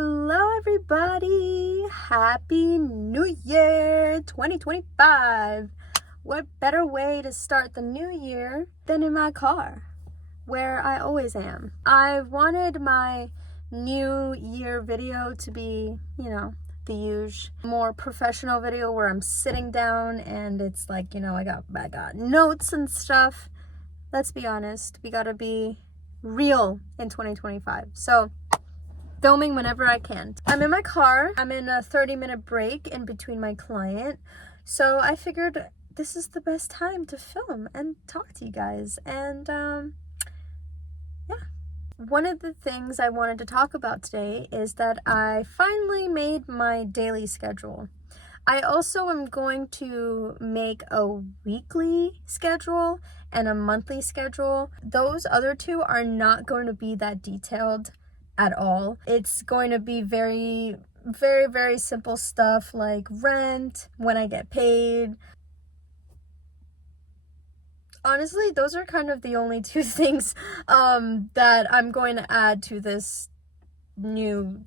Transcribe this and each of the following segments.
Hello everybody! Happy New Year 2025! What better way to start the new year than in my car, where I always am. I wanted my new year video to be, the usual more professional video where I'm sitting down and it's like, I got notes and stuff. Let's be honest, we gotta be real in 2025. So filming whenever I can. I'm in my car. I'm in a 30-minute break in between my client. So I figured this is the best time to film and talk to you guys. And yeah. One of the things I wanted to talk about today is that I finally made my daily schedule. I also am going to make a weekly schedule and a monthly schedule. Those other two are not going to be that detailed at all. It's going to be very, very, very simple stuff like rent, when I get paid. Honestly, those are kind of the only two things that I'm going to add to this new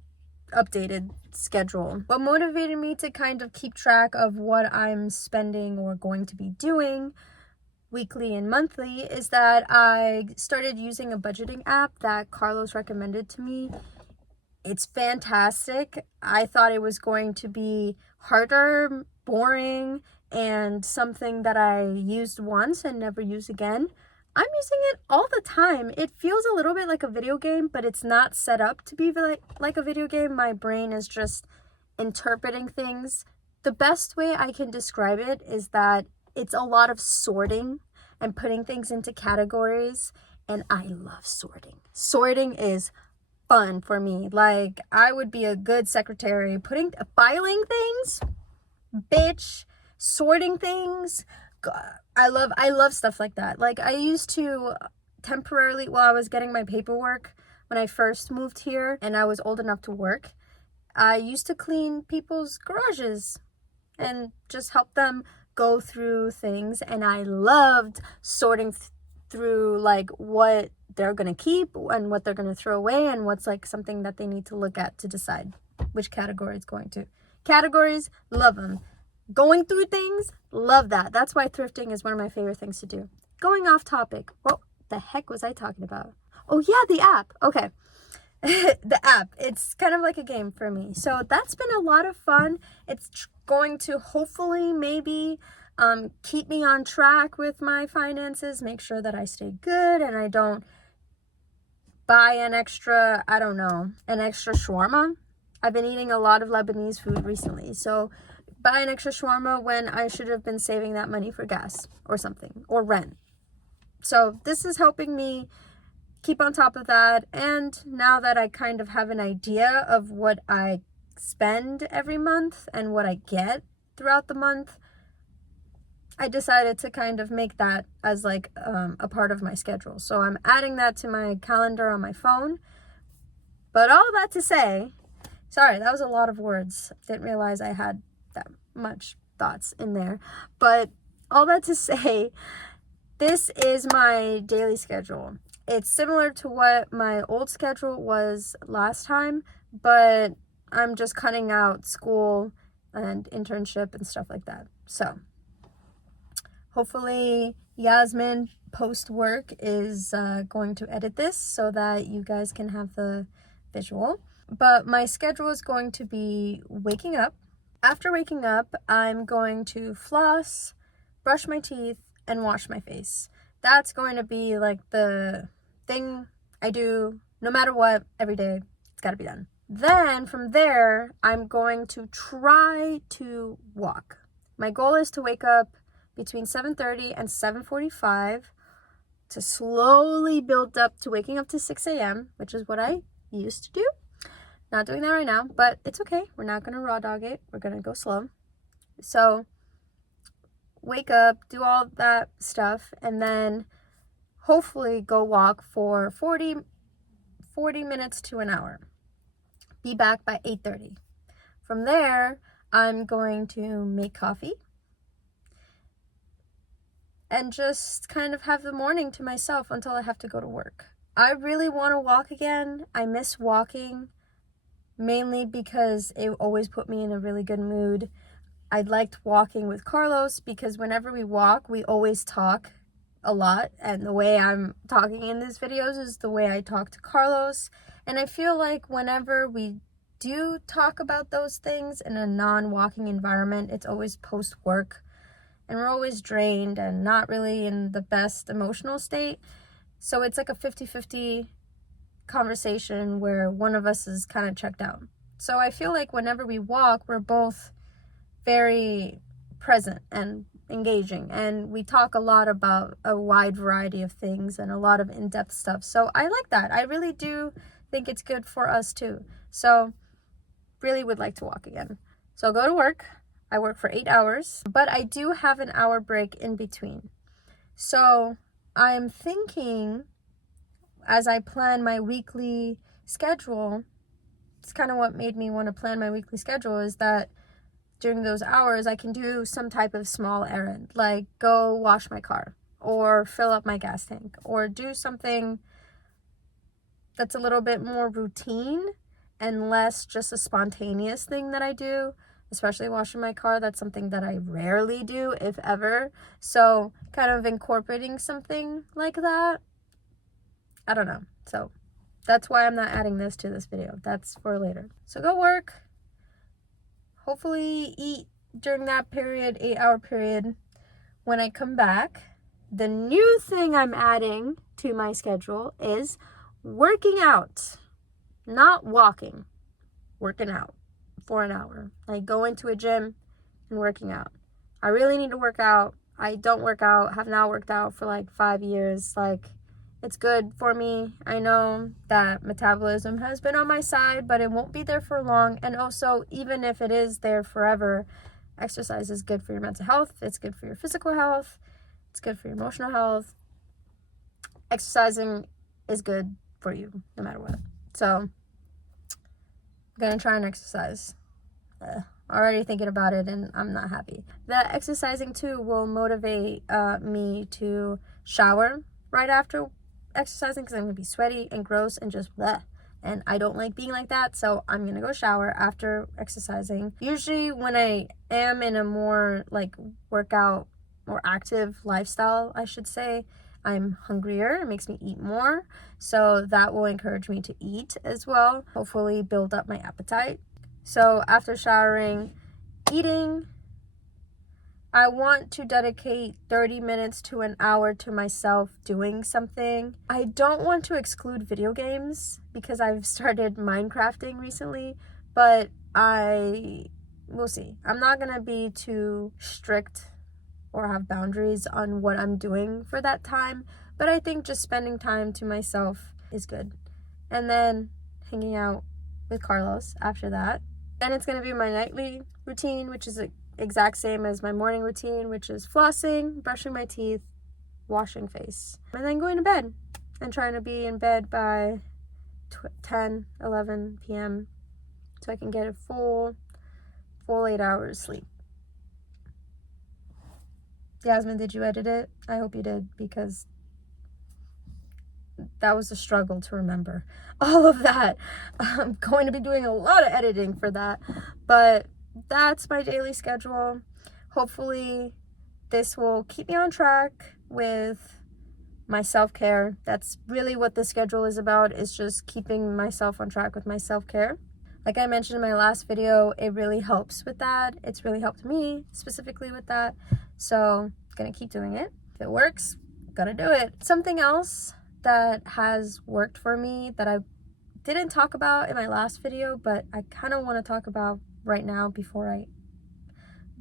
updated schedule. What motivated me to kind of keep track of what I'm spending or going to be doing weekly and monthly is that I started using a budgeting app that Carlos recommended to me. It's fantastic. I thought it was going to be harder, boring, and something that I used once and never use again. I'm using it all the time. It feels a little bit like a video game, but it's not set up to be like a video game. My brain is just interpreting things. The best way I can describe it is that it's a lot of sorting and putting things into categories, and I love sorting. Sorting is fun for me. Like, I would be a good secretary. Filing things, bitch, sorting things. God, I love stuff like that. Like, I used to temporarily, while I was getting my paperwork when I first moved here and I was old enough to work, I used to clean people's garages and just help them go through things, and I loved sorting through like what they're gonna keep and what they're gonna throw away and what's like something that they need to look at to decide which category it's going to. Categories, love them. Going through things, love that. That's why thrifting is one of my favorite things to do. Going off topic, what the heck was I talking about? Oh yeah, the app. Okay. The app, it's kind of like a game for me, so that's been a lot of fun. It's going to hopefully maybe keep me on track with my finances, make sure that I stay good and I don't buy an extra shawarma. I've been eating a lot of Lebanese food recently, so buy an extra shawarma when I should have been saving that money for gas or something, or rent. So this is helping me keep on top of that. And now that I kind of have an idea of what I spend every month and what I get throughout the month, I decided to kind of make that as like a part of my schedule. So I'm adding that to my calendar on my phone. But all that to say, sorry, that was a lot of words. Didn't realize I had that much thoughts in there. But all that to say, this is my daily schedule. It's similar to what my old schedule was last time, but I'm just cutting out school and internship and stuff like that. So hopefully Yasmin post-work is going to edit this so that you guys can have the visual. But my schedule is going to be waking up. After waking up, I'm going to floss, brush my teeth, and wash my face. That's going to be like the thing I do no matter what every day. It's got to be done. Then from there, I'm going to try to walk. My goal is to wake up between 7:30 and 7:45 to slowly build up to waking up to 6 a.m., which is what I used to do. Not doing that right now, but it's okay. We're not going to raw dog it. We're going to go slow. So wake up, do all that stuff, and then hopefully go walk for 40 minutes to an hour. Be back by 8:30. From there, I'm going to make coffee and just kind of have the morning to myself until I have to go to work. I really want to walk again. I miss walking. mainly because it always put me in a really good mood. I liked walking with Carlos because whenever we walk, we always talk a lot, and the way I'm talking in these videos is the way I talk to Carlos. And I feel like whenever we do talk about those things in a non-walking environment, it's always post-work, and we're always drained and not really in the best emotional state. So it's like a 50-50 conversation where one of us is kind of checked out. So I feel like whenever we walk, we're both very present and engaging, and we talk a lot about a wide variety of things and a lot of in-depth stuff. So I like that. I really do think it's good for us too. So really would like to walk again. So I'll go to work. I work for 8 hours, but I do have an hour break in between. So I'm thinking, as I plan my weekly schedule, it's kind of what made me want to plan my weekly schedule, is that during those hours I can do some type of small errand, like go wash my car or fill up my gas tank or do something that's a little bit more routine and less just a spontaneous thing that I do. Especially washing my car, that's something that I rarely do, if ever. So kind of incorporating something like that, I don't know. So that's why I'm not adding this to this video. That's for later. So go work. Hopefully eat during that period, 8-hour period. When I come back, the new thing I'm adding to my schedule is working out. Not walking, working out for an hour. Like going to a gym and working out. I really need to work out. I don't work out, have not worked out for like 5 years. Like, it's good for me. I know that metabolism has been on my side, but it won't be there for long. And also, even if it is there forever, exercise is good for your mental health. It's good for your physical health. It's good for your emotional health. Exercising is good for you, no matter what. So, I'm gonna try and exercise. Already thinking about it, and I'm not happy. The exercising too will motivate me to shower right after exercising, because I'm gonna be sweaty and gross and just bleh. And I don't like being like that, so I'm gonna go shower after exercising. Usually when I am in a more like workout or active lifestyle, I should say, I'm hungrier. It makes me eat more, so that will encourage me to eat as well, hopefully build up my appetite. So after showering, eating, I want to dedicate 30 minutes to an hour to myself doing something. I don't want to exclude video games because I've started Minecrafting recently, but we'll see. I'm not gonna be too strict or have boundaries on what I'm doing for that time, but I think just spending time to myself is good. And then hanging out with Carlos after that. Then it's gonna be my nightly routine, which is the exact same as my morning routine, which is flossing, brushing my teeth, washing face, and then going to bed and trying to be in bed by 10-11 p.m. so I can get a full 8 hours sleep. Yasmin, did you edit it? I hope you did, because that was a struggle to remember all of that. I'm going to be doing a lot of editing for that, but that's my daily schedule. Hopefully this will keep me on track with my self-care. That's really what the schedule is about, is just keeping myself on track with my self-care. Like I mentioned in my last video, it really helps with that. It's really helped me specifically with that. So I'm gonna keep doing it. If it works, gotta do it. Something else that has worked for me that I didn't talk about in my last video, but I kind of want to talk about right now before I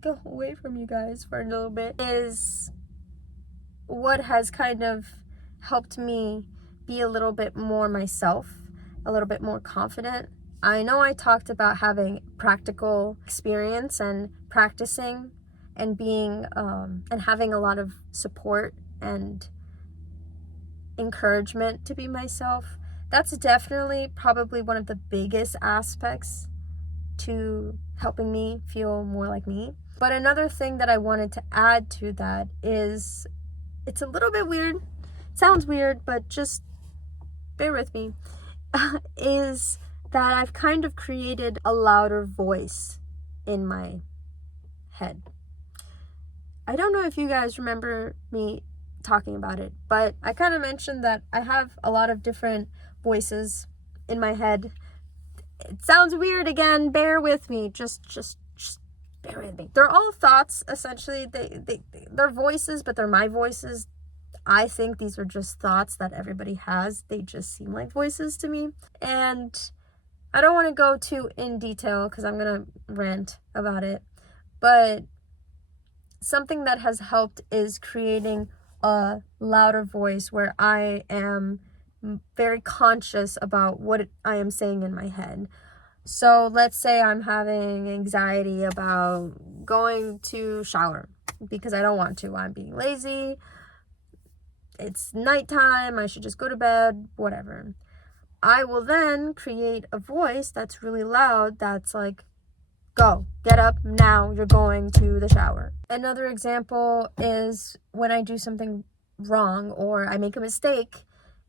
go away from you guys for a little bit, is what has kind of helped me be a little bit more myself, a little bit more confident. I know I talked about having practical experience and practicing and being and having a lot of support and encouragement to be myself. That's definitely probably one of the biggest aspects to helping me feel more like me. But another thing that I wanted to add to that is, it's a little bit weird, it sounds weird, but just bear with me, is that I've kind of created a louder voice in my head. I don't know if you guys remember me talking about it, but I kind of mentioned that I have a lot of different voices in my head. It sounds weird again, bear with me. Just bear with me. They're all thoughts, essentially. They're voices, but they're my voices. I think these are just thoughts that everybody has. They just seem like voices to me. And I don't want to go too in detail because I'm going to rant about it. But something that has helped is creating a louder voice where I am very conscious about what I am saying in my head. So let's say I'm having anxiety about going to shower because I don't want to. I'm being lazy. It's nighttime. I should just go to bed, whatever. I will then create a voice that's really loud that's like, go, get up now, you're going to the shower. Another example is when I do something wrong or I make a mistake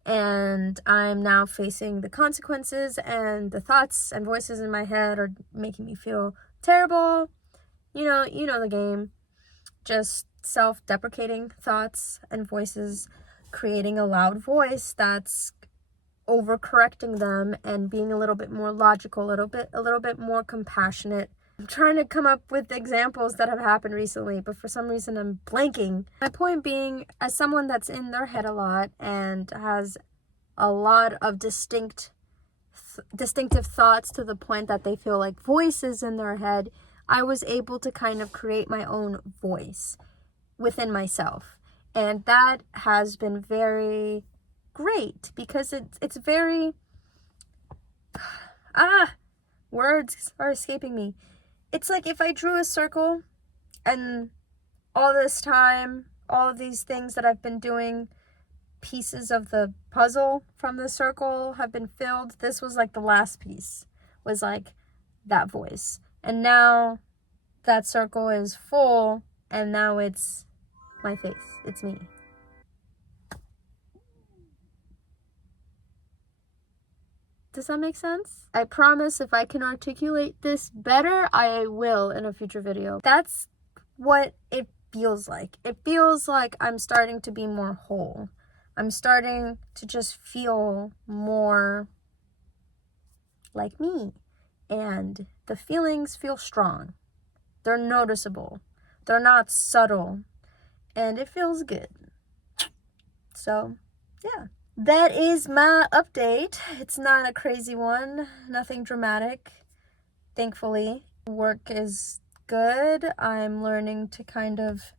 and I'm now facing the consequences and the thoughts and voices in my head are making me feel terrible. You know the game. Just self-deprecating thoughts and voices, creating a loud voice that's overcorrecting them and being a little bit more logical, a little bit more compassionate. I'm trying to come up with examples that have happened recently, but for some reason I'm blanking. My point being, as someone that's in their head a lot and has a lot of distinctive thoughts to the point that they feel like voices in their head, I was able to kind of create my own voice within myself. And that has been very great because it's very words are escaping me. It's like if I drew a circle and all this time, all of these things that I've been doing, pieces of the puzzle from the circle have been filled. This was like the last piece, was like that voice. And now that circle is full and now it's my face. It's me. Does that make sense? I promise if I can articulate this better, I will in a future video. That's what it feels like. It feels like I'm starting to be more whole. I'm starting to just feel more like me. And the feelings feel strong. They're noticeable. They're not subtle. And it feels good. So, yeah. That is my update. It's not a crazy one, nothing dramatic, thankfully. Work is good. I'm learning to kind of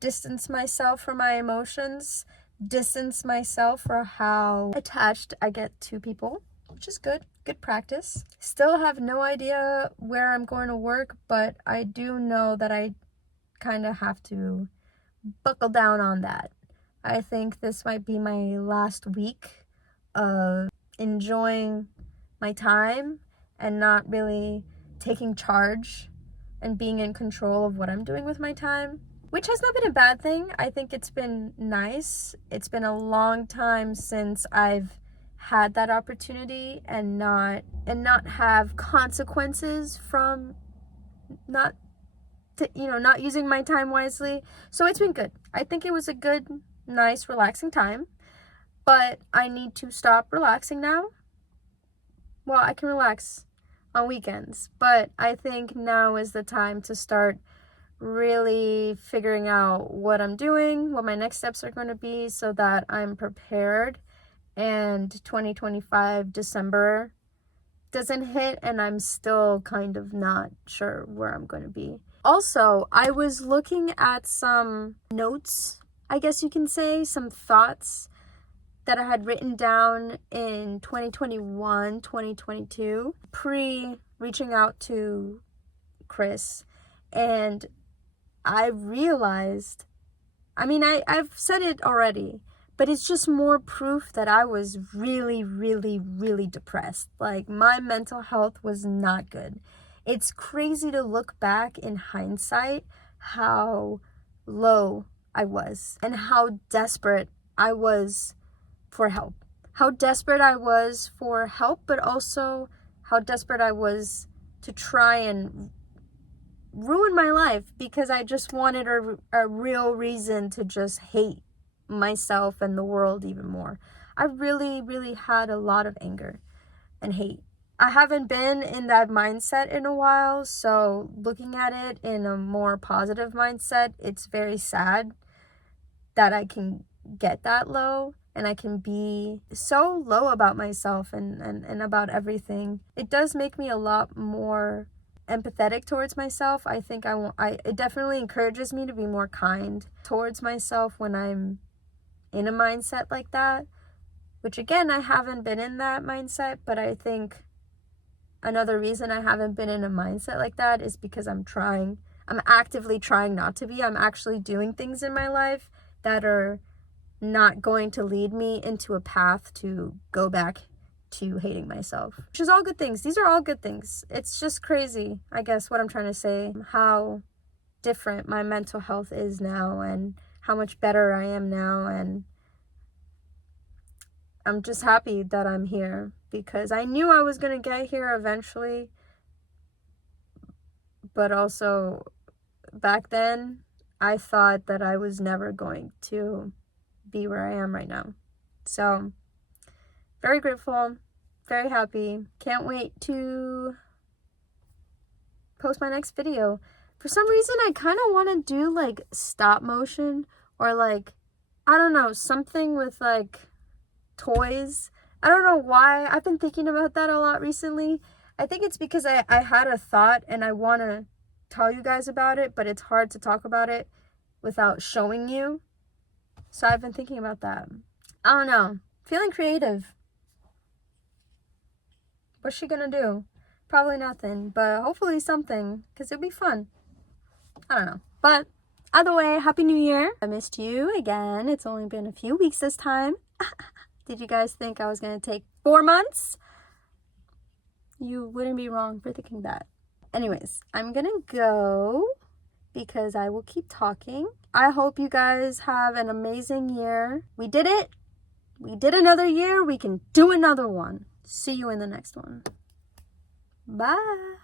distance myself from my emotions, distance myself for how attached I get to people, which is good. Good practice. Still have no idea where I'm going to work, but I do know that I kind of have to buckle down on that. I think this might be my last week of enjoying my time and not really taking charge and being in control of what I'm doing with my time, which has not been a bad thing. I think it's been nice. It's been a long time since I've had that opportunity and not have consequences from not using my time wisely. So it's been good. I think it was a good, nice, relaxing time, but I need to stop relaxing now. Well, I can relax on weekends, but I think now is the time to start really figuring out what I'm doing, what my next steps are going to be so that I'm prepared and 2025 December doesn't hit and I'm still kind of not sure where I'm going to be. Also, I was looking at some notes, I guess you can say, some thoughts that I had written down in 2021, 2022, pre-reaching out to Chris. And I realized, I've said it already, but it's just more proof that I was really, really, really depressed. Like, my mental health was not good. It's crazy to look back in hindsight how low I was and how desperate I was for help. How desperate I was for help, but also how desperate I was to try and ruin my life because I just wanted a real reason to just hate myself and the world even more. I really, really had a lot of anger and hate. I haven't been in that mindset in a while, so looking at it in a more positive mindset, it's very sad that I can get that low and I can be so low about myself and about everything. It does make me a lot more empathetic towards myself. I think it definitely encourages me to be more kind towards myself when I'm in a mindset like that, which again, I haven't been in that mindset, but I think another reason I haven't been in a mindset like that is because I'm actively trying not to be. I'm actually doing things in my life that are not going to lead me into a path to go back to hating myself, which is all good things. These are all good things. It's just crazy, I guess, what I'm trying to say, how different my mental health is now and how much better I am now. And I'm just happy that I'm here because I knew I was going to get here eventually, but also back then I thought that I was never going to be where I am right now. So very grateful, very happy. Can't wait to post my next video. For some reason, I kind of want to do like stop motion or like, I don't know, something with like toys. I don't know why. I've been thinking about that a lot recently. I think it's because I had a thought and I want to tell you guys about it, but it's hard to talk about it without showing you. So I've been thinking about that. I don't know. Feeling creative. What's she gonna do? Probably nothing, but hopefully something, because it'll be fun. I don't know. But either way, Happy New Year. I missed you again. It's only been a few weeks this time. Did you guys think I was gonna take 4 months? You wouldn't be wrong for thinking that. Anyways, I'm gonna go because I will keep talking. I hope you guys have an amazing year. We did it. We did another year. We can do another one. See you in the next one. Bye.